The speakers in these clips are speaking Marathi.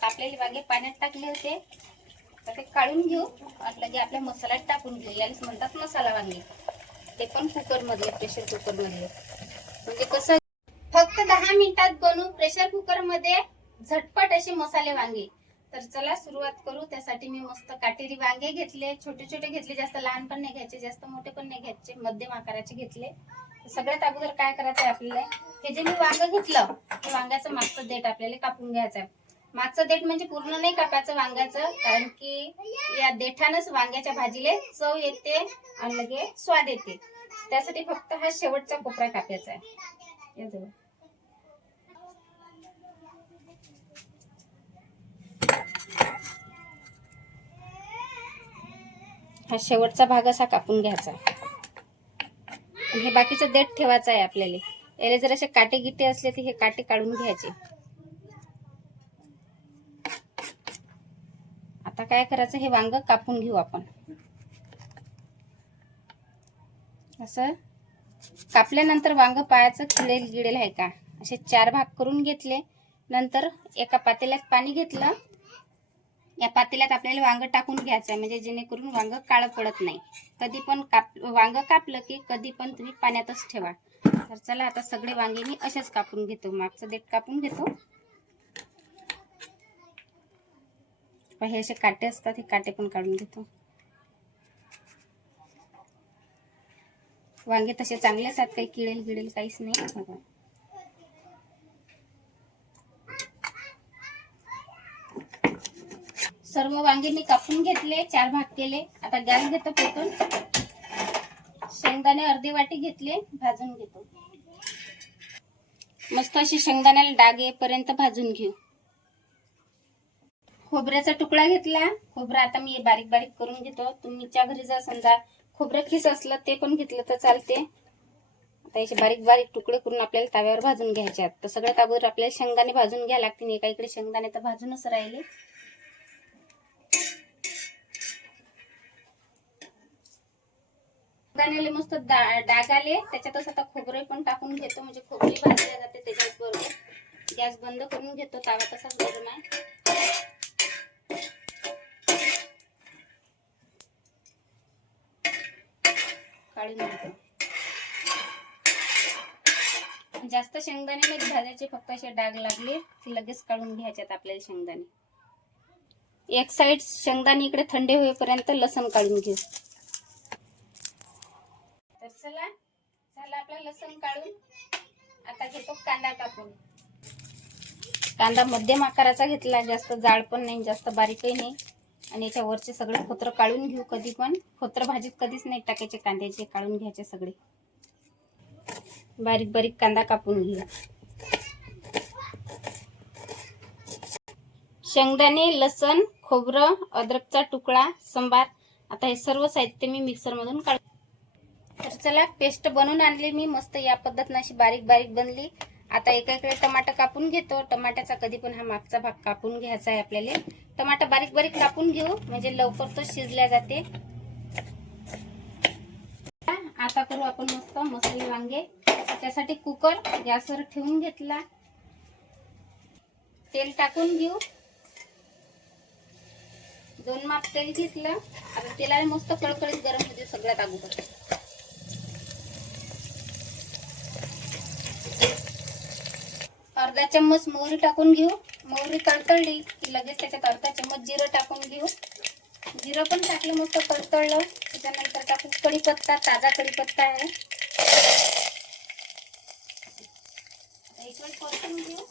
कापलेले वांगे पाण्यात टाकले होते, तर ते काढून घेऊ आणि लगे आपल्या मसाल्यात टाकून घेऊ. यालाच म्हणतात मसाला वांगे. ते पण कुकरमधले, प्रेशर कुकरमधले. म्हणजे कसं फक्त 10 मिनिटात बनवू प्रेशर कुकरमध्ये झटपट असे मसाले वांगे. तर चला सुरुवात करू. त्यासाठी मी मस्त काटेरी वांगे घेतले, छोटे छोटे घेतले, जास्त लहान पण नाही घ्यायचे, जास्त मोठे पण नाही घ्यायचे, मध्यम आकाराचे घेतले. सगळ्यात अगोदर काय करायचं आहे आपल्याला, हे जे मी वांग घेतलं ते वांग्याचं मागचं देठ आपल्याला कापून घ्यायचं आहे. मागचं देठ म्हणजे पूर्ण नाही कापायचं वांग्याचं, कारण की या देठानंच वांग्याच्या भाजीला चव येते आणि लगे स्वाद येते. त्यासाठी फक्त हा शेवटचा कोपरा कापायचा आहे. या हा शेवटचा भाग असा कापून घ्यायचा. हे बाकीचं देठ ठेवायचं आहे आपल्याला. याला जर असे काटे गिटे असले तर हे काटे काढून घ्यायचे. आता काय करायचं, हे वांग कापून घेऊ आपण. असं कापल्यानंतर वांग पायाचं खिळेल गिळेल आहे का, असे 4 भाग करून घेतले. नंतर एका पातेल्यात पाणी घेतलं. या पातेल्यात आपल्याला वांग टाकून घ्यायचं आहे, म्हणजे जेणेकरून वांग काळं पडत नाही. कधी पण वांग कापलं की कधी पण तुम्ही पाण्यातच ठेवा. तर चला आता सगळे वांगे मी असेच कापून घेतो. मागचं देठ कापून घेतो. हे असे काटे असतात, हे काटे पण काढून घेतो. वांगे तसे चांगले असतात, काही किळेल गिळेल काहीच नाही. सर्व वांगे मी कापून घेतले, 4 भाग केले. आता गॅस घेतो पेटून. शेंगदाणे अर्धी वाटी घेतले, भाजून घेतो. मस्त अशी शेंगदाण्याला डाग येईपर्यंत भाजून घेऊ. खोबऱ्याचा तुकडा घेतला. खोबरं आता मी बारीक बारीक करून घेतो. तुमच्या घरी जर समजा खोबरं खिस असलं ते पण घेतलं तर चालते. आता याचे बारीक बारीक तुकडे करून आपल्याला तव्यावर भाजून घ्यायचे आहेत. तर सगळ्यात अगोदर आपल्याला शेंगदाणे भाजून घ्यायला लागतील. एका इकडे शेंगदाणे तर भाजूनच राहिले. शेंगदाण्याला मस्त डाग आले, त्याच्यातच आता खोबरे पण टाकून घेतो, म्हणजे खोबरे भाजले जाते त्याच्याच बरोबर. गॅस बंद करून घेतो, तवा तसाच गरम आहे. काढून घेतो. जास्त शेंगदाणे नाही भाजायचे, फक्त असे डाग लागले की लगेच काढून घ्यायच्यात आपल्याला शेंगदाणे. एक साइड शेंगदाणे इकडे थंडे होईपर्यंत लसण काढून घेऊ. तर चला झाला आपला लसण काढून. आता घेतो कांदा कापून. कांदा मध्यम आकाराचा घेतला, जास्त जाड पण नाही जास्त बारीकही नाही. आणि याच्या वरचे सगळे खोत्र काढून घेऊ. कधी पण खोत्र भाजीत कधीच नाही टाकायचे, कांद्याचे काढून घ्यायचे सगळे. बारीक बारीक कांदा कापून घेऊ. शेंगदाणे, लसण, खोबरं, अद्रकचा तुकडा, संबार. आता हे सर्व साहित्य मी मिक्सर मधून काढ. तर चला पेस्ट बनवून आणली मी मस्त. या पद्धतीने अशी बारीक बारीक बनली. आता एका इकडे टमाटर कापून घेतो. टमाट्याचा कधी पण हा मागचा भाग कापून घ्यायचा आहे आपल्याला. टमाटर बारीक बारीक कापून घेऊ, म्हणजे लवकर तो शिजल्या जाते. आता करू आपण मस्त मसाले वांगे. त्यासाठी कुकर गॅसवर ठेवून घेतला. तेल टाकून घेऊ. 2 माप तेल घेतलं. आता तेलाला मस्त कडकडीत गरम होते सगळ्यात अगोदर. अर्धा चम्मच मोहरी टाकून घेऊ. मोहरी तडतडली की लगेच त्याच्यात अर्धा चम्मच जिरं टाकून घेऊ. जिरं पण टाकलं, मस्त तडतडलं. त्याच्यानंतर टाकू कढीपत्ता, ताजा कढीपत्ता आहे. एक वेळ परतून घेऊ.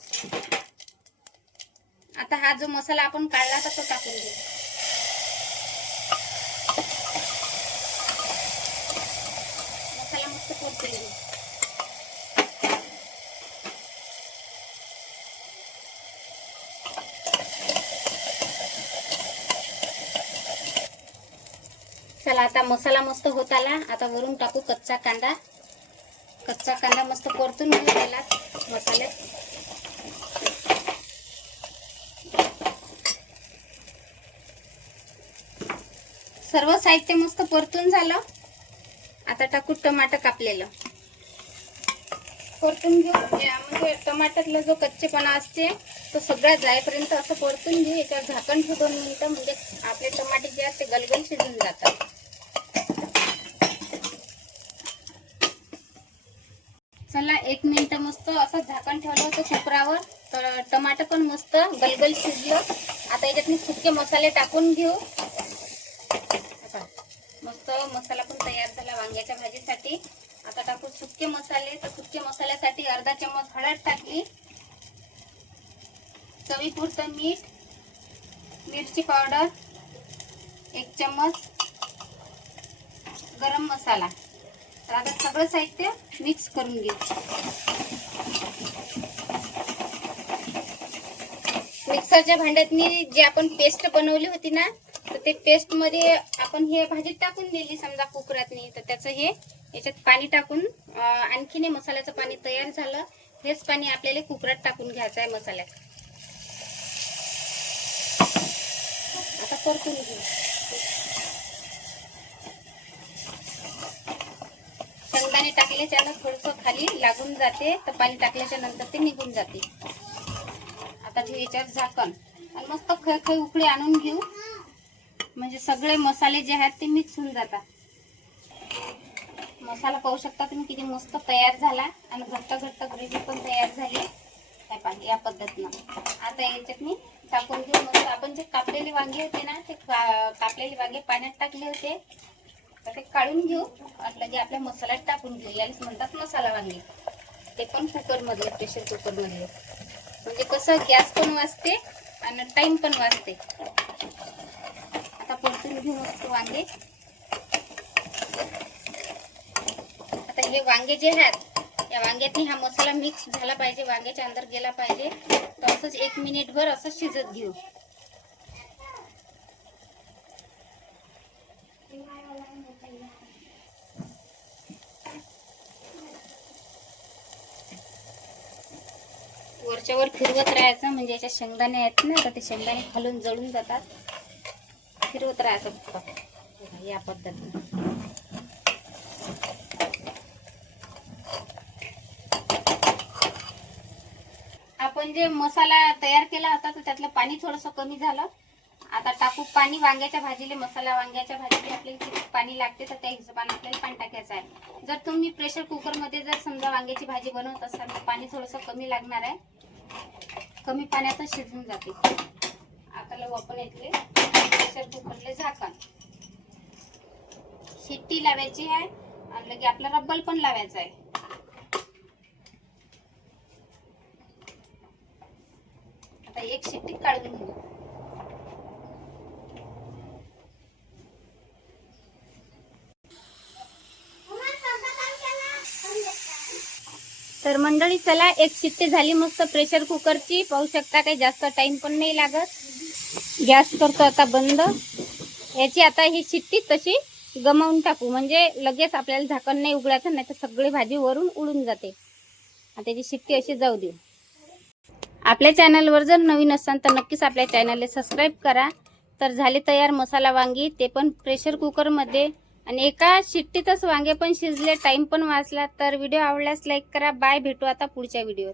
आता हा जो मसाला आपण काढला तो टाकून घेऊ. मसाला मस्त परतून घेऊ. चला आता मसाला मस्त होत आला. आता वरून टाकू कच्चा कांदा. कच्चा कांदा मस्त परतून घेऊ तेलात मसाल्यात. सर्व साहित्य मस्त परतून झालं. आता टाकू टमाटर कापलेलं. परतून घेऊ. म्हणजे टमाट्यातला जो कच्चेपणा असते मस्त सगळ्या जाईपर्यंत असं परतून घेऊ. याच्यावर झाकण ठेवू 2 मिनिटं, म्हणजे आपले टमाटे जे आहेत ते गलगल शिजून जातात. चला 1 मिनिट मस्त असं झाकण ठेवलं होतं कुकरावर, तर टमाटर पण मस्त गलगल शिजलं. आता याच्यात मी सुके मसाले टाकून घेऊ. मस्त मसाला पण तयार झाला वांग्याच्या भाजीसाठी. आता टाकू सुके मसाले. तर सुके मसाल्यासाठी अर्धा चम्मच हळद टाकली, चवीपुरतं मीठ, मिरची पावडर 1 चम्मच, गरम मसाला. तर आता सगळं साहित्य मिक्स करून घेऊ. मिक्सरच्या भांड्यातनी जे आपण पेस्ट बनवली होती ना, तर ते पेस्ट मध्ये आपण हे भाजी टाकून दिली समजा कुकरातनी, तर त्याचं हे याच्यात पाणी टाकून आणखीन मसाल्याचं पाणी तयार झालं. हेच पाणी आपल्याला कुकरात टाकून घ्यायचं आहे मसाल्यात. आता परतून घेऊ. शेंगदाणे टाकल्याच्यानं थोडंसं खाली लागून जाते, तर पाणी टाकल्याच्या नंतर ते निघून जाते. आता ठेवू याच्यावर झाकण आणि मस्त खळखळ उकळी आणून घेऊ, म्हणजे सगळे मसाले जे आहेत ते मिक्स होऊन जातात. मसाला पाहू शकता तुम्ही किती मस्त तयार झाला आणि घट्ट घट्ट ग्रेव्ही पण तयार झाली या पद्धतीनं. आता याच्यात मी टाकून घेऊ. मस्त आपण जे कापलेले वांगे होते ना, ते कापलेले वांगे पाण्यात टाकले होते, तर ते काढून घेऊ. म्हटलं की आपल्या मसाल्यात टाकून घेऊ. यालाच म्हणतात मसाला वांगे. ते पण कुकरमधले, प्रेशर कुकरमधले. म्हणजे कसं गॅस पण वाचते आणि टाइम पण वाचते. आता परतून घेऊ मस्त वांगे. आता हे वांगे जे आहेत, या वांग्यातनी हा मसाला मिक्स झाला पाहिजे, वांग्याच्या अंदर गेला पाहिजे. तर असंच 1 मिनिटभर असं शिजत घेऊ. वरच्यावर फिरवत राहायचं, म्हणजे याच्या शेंगदाणे आहेत ना, तर ते शेंगदाणे खालून जळून जातात. फिरवत राहायचं फक्त या पद्धतीने. आपण जे मसाला तयार केला होता, तर त्यातलं पाणी थोडंसं कमी झालं. आता टाकू पाणी. वांग्याच्या भाजीले, मसाला वांग्याच्या भाजीले आपल्याला किती पाणी लागते, तर त्या हिशोबाने आपल्याला पाणी टाकायचं आहे. जर तुम्ही प्रेशर कुकरमध्ये जर समजा वांग्याची भाजी बनवत असाल, तर पाणी थोडंसं कमी लागणार आहे. कमी पाण्यातच शिजून जाते. आता लावू आपण इथले प्रेशर कुकरले झाकण. शिट्टी लावायची आहे आणि लगे आपला रब्बल पण लावायचा आहे. आता 1 शिट्टी काढून घेऊ. तर मंडळी चला, 1 शिट्टी झाली मस्त प्रेशर कुकरची. पाहू शकता काही जास्त टाइम पण नाही लागत. गॅस करतो आता बंद. याची आता ही शिट्टी तशी गमावून टाकू, म्हणजे लगेच आपल्याला झाकण नाही उघडायचं, नाही तर सगळी भाजी वरून उडून जाते. आता त्याची शिट्टी अशी जाऊ देऊ. आपल्या चॅनलवर जर नवीन असाल तर नक्कीच आपल्या चॅनलला सबस्क्राईब करा. तर झाले तयार मसाला वांगी, ते पण प्रेशर कुकरमध्ये, आणि एका शिट्टीतच वांगे पण शिजले, टाइम पण वाचला. तर व्हिडिओ आवडल्यास लाईक करा. बाय, भेटू आता पुढच्या व्हिडिओत.